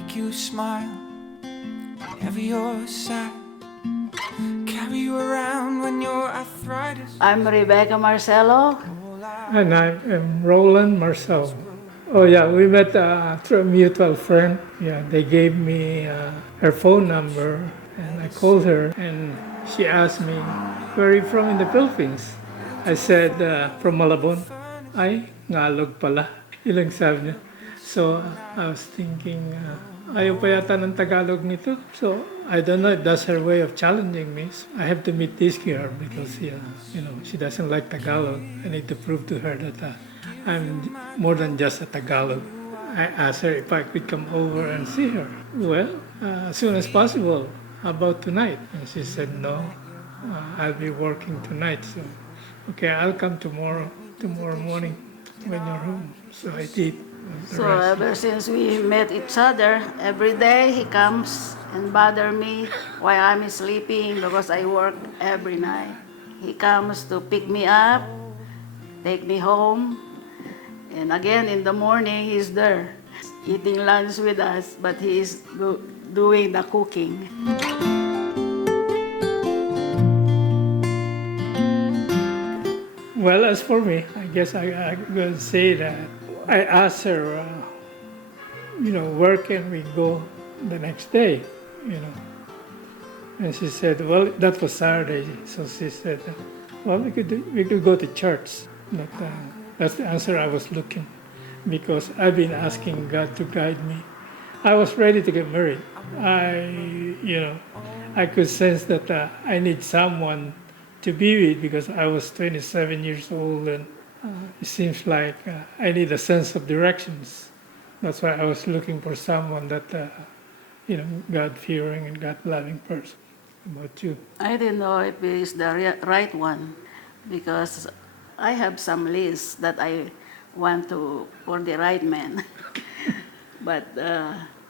make you smile whenever you're sad. Carry you around when your arthritis. I'm Rebecca Marcelo. And I am Rowland Marcelo. Oh yeah, we met through a mutual friend. Yeah, they gave me her phone number and I called her and she asked me, where are you from in the Philippines? I said, from Malabon. Ay, ngalog pala. Ilang sabi niya. So I was thinking, ayaw pa yata ng Tagalog nito. So I don't know if that's her way of challenging me. So I have to meet this girl because she doesn't like Tagalog. I need to prove to her that I'm more than just a Tagalog. I asked her if I could come over and see her. Well, as soon as possible. How about tonight? And she said, no, I'll be working tonight. So, okay, I'll come tomorrow morning when you're home. So I did. So ever since we met each other, every day he comes and bother me while I'm sleeping because I work every night. He comes to pick me up, take me home, and again in the morning he's there eating lunch with us, but he is doing the cooking. Well, as for me, I guess I will say that I asked her, where can we go the next day, And she said, well, that was Saturday. So she said, well, we could go to church. But that's the answer I was looking, because I've been asking God to guide me. I was ready to get married. I could sense that I need someone to be with because I was 27 years old and it seems like I need a sense of directions. That's why I was looking for someone that, God-fearing and God-loving person. How about you? I didn't know if it is the right one because I have some lists that I want for the right man. But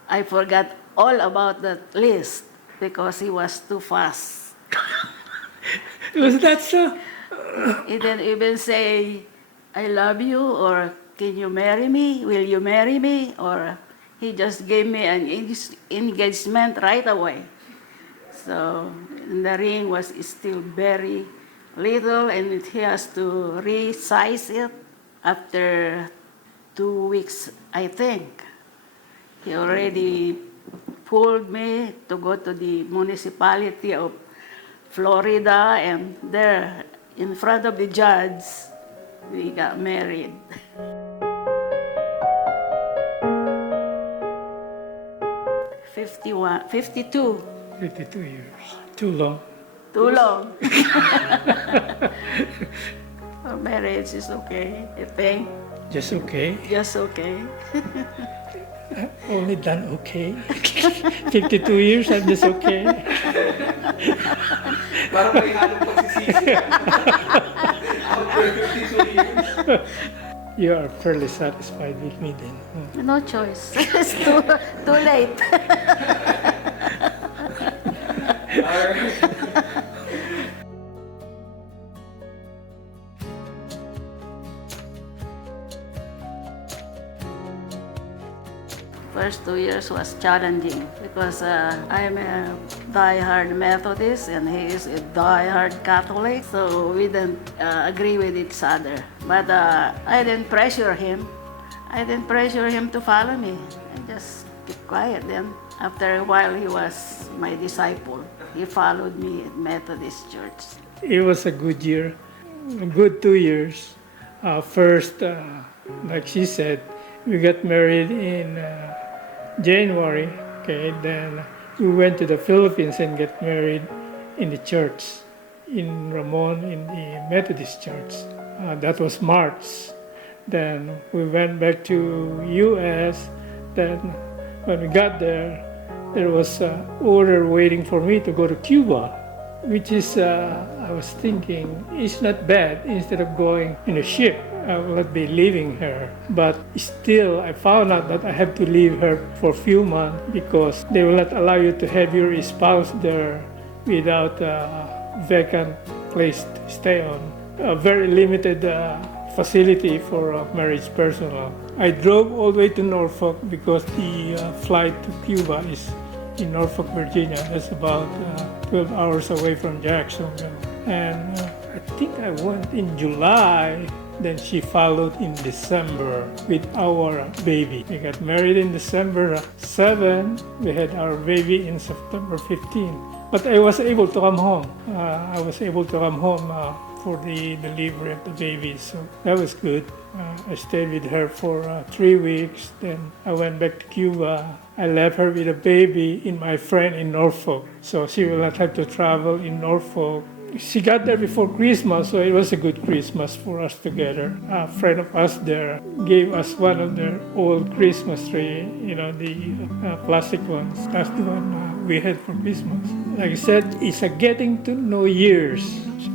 I forgot all about that list because he was too fast. Was that so? He didn't even say, I love you, or can you marry me? Will you marry me? Or he just gave me an engagement right away. So the ring was still very little and he has to resize it after 2 weeks, I think. He already pulled me to go to the municipality of Florida, and there, in front of the judge, we got married. '52. 52 years. Too long. Too long. Our marriage is okay, I think. Just okay. Just okay. Only done okay. 52 years, I'm just okay. Parang may halong pagsisisi. After 52 years. You are fairly satisfied with me then. No choice. It's too late. First 2 years was challenging because I'm a die-hard Methodist and he is a die-hard Catholic, so we didn't agree with each other. But I didn't pressure him. I didn't pressure him to follow me. I just kept quiet. Then after a while, he was my disciple. He followed me at Methodist Church. It was a good year, a good 2 years. First, like she said, we got married in January. Okay, then we went to the Philippines and got married in the church in Ramon in the Methodist Church. That was March. Then we went back to U.S. Then when we got there was an order waiting for me to go to Cuba, which is, I was thinking, it's not bad. Instead of going in a ship, I will not be leaving her. But still, I found out that I have to leave her for a few months because they will not allow you to have your spouse there without a vacant place to stay on. A very limited facility for marriage personnel. I drove all the way to Norfolk because the flight to Cuba is in Norfolk, Virginia. That's about 12 hours away from Jacksonville. And I think I went in July. Then she followed in December with our baby. We got married in December 7. We had our baby in September 15. But I was able to come home. I was able to come home for the delivery of the baby, so that was good. I stayed with her for 3 weeks. Then I went back to Cuba. I left her with a baby in my friend in Norfolk, so she will not have to travel in Norfolk. She got there before Christmas, so it was a good Christmas for us together. A friend of us there gave us one of their old Christmas tree, the plastic ones. That's the one we had for Christmas. Like I said, it's a getting to know years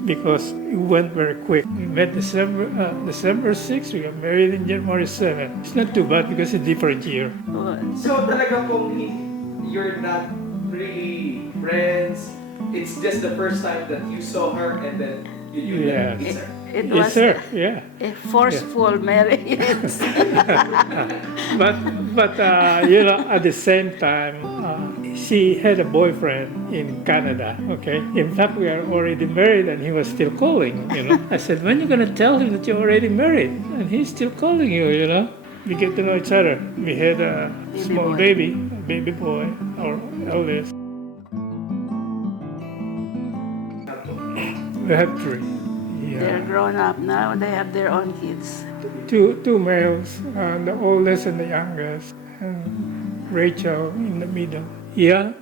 because it went very quick. We met December 6th, we got married in January 7th. It's not too bad because it's a different year. So talaga pong you're not really friends. It's just the first time that you saw her and then you Yes. met her. It Yes, was sir. Yeah. a forceful marriage. But at the same time, she had a boyfriend in Canada. Okay. In fact, we are already married, and he was still calling. I said, "When are you gonna tell him that you're already married?" And he's still calling you. We get to know each other. We had a small boy. baby, a baby boy, our eldest. We have 3. They're Yeah. grown up now. They have their own kids. Two males, the oldest and the youngest, and Rachel in the middle. Yeah,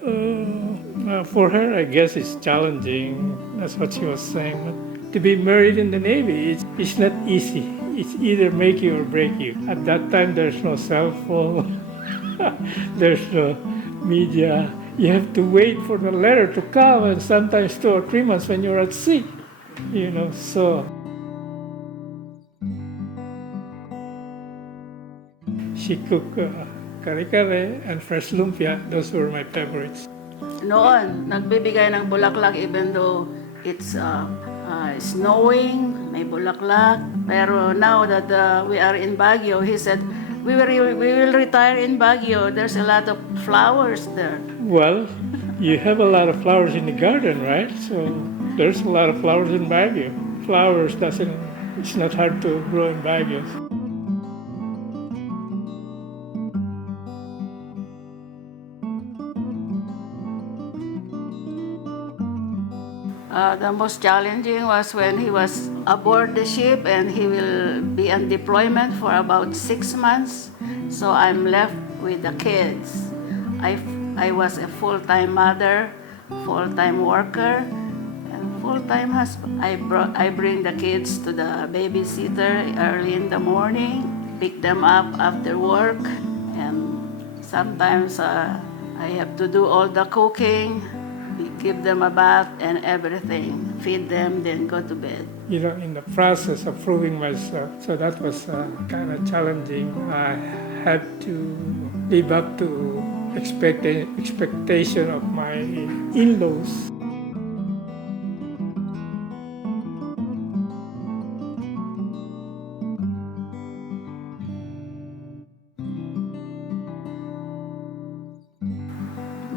for her, I guess it's challenging. That's what she was saying. But to be married in the Navy, it's not easy. It's either make you or break you. At that time, there's no cell phone, there's no media. You have to wait for the letter to come, and sometimes 2 or 3 months when you're at sea. So she cooked kare-kare and fresh lumpia. Those were my favorites. Noon, nagbibigay ng bulaklak even though it's snowing, may bulaklak. Pero now that we are in Baguio, he said, we will retire in Baguio. There's a lot of flowers there. Well, you have a lot of flowers in the garden, right? So there's a lot of flowers in Baguio. It's not hard to grow in Baguio. The most challenging was when he was aboard the ship and he will be on deployment for about 6 months. So I'm left with the kids. I was a full-time mother, full-time worker, and full-time husband. I bring the kids to the babysitter early in the morning, pick them up after work, and sometimes I have to do all the cooking. We give them a bath and everything, feed them, then go to bed. In the process of proving myself, so that was kind of challenging. I had to live up to expectation of my in-laws.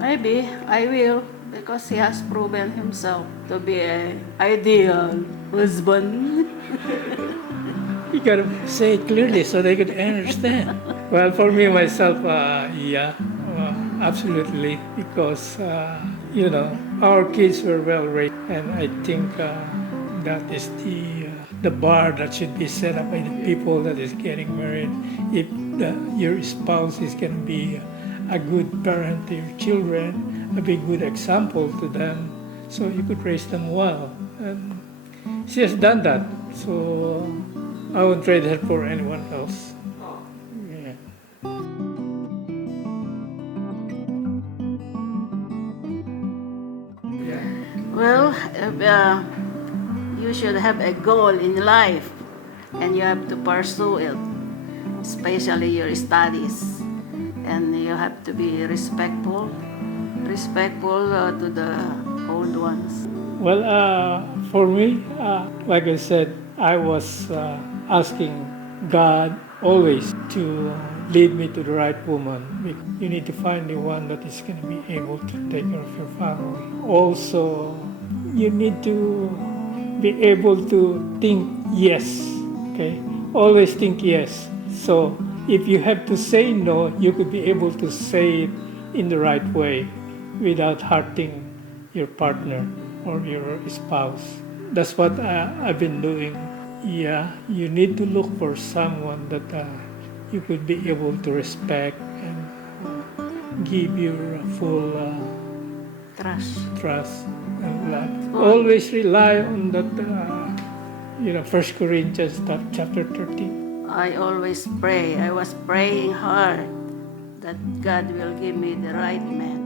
Maybe I will, because he has proven himself to be an ideal husband. You gotta say it clearly so they could understand. Well, for me myself, absolutely, because our kids were well raised, and I think that is the bar that should be set up by the people that is getting married. If your spouse is gonna be a good parent to your children, be a good example to them, so you could raise them well. And she has done that, so I won't trade her for anyone else. Yeah. Well, you should have a goal in life and you have to pursue it, especially your studies. And you have to be respectful to the old ones. Well, for me, like I said, I was asking God always to lead me to the right woman. You need to find the one that is going to be able to take care of your family. Also, you need to be able to think yes, okay? Always think yes. So if you have to say no, you could be able to say it in the right way without hurting your partner or your spouse. That's what I've been doing. Yeah, you need to look for someone that you could be able to respect and give your full trust and love. Always rely on that, 1 Corinthians chapter 13. I always pray. I was praying hard that God will give me the right man.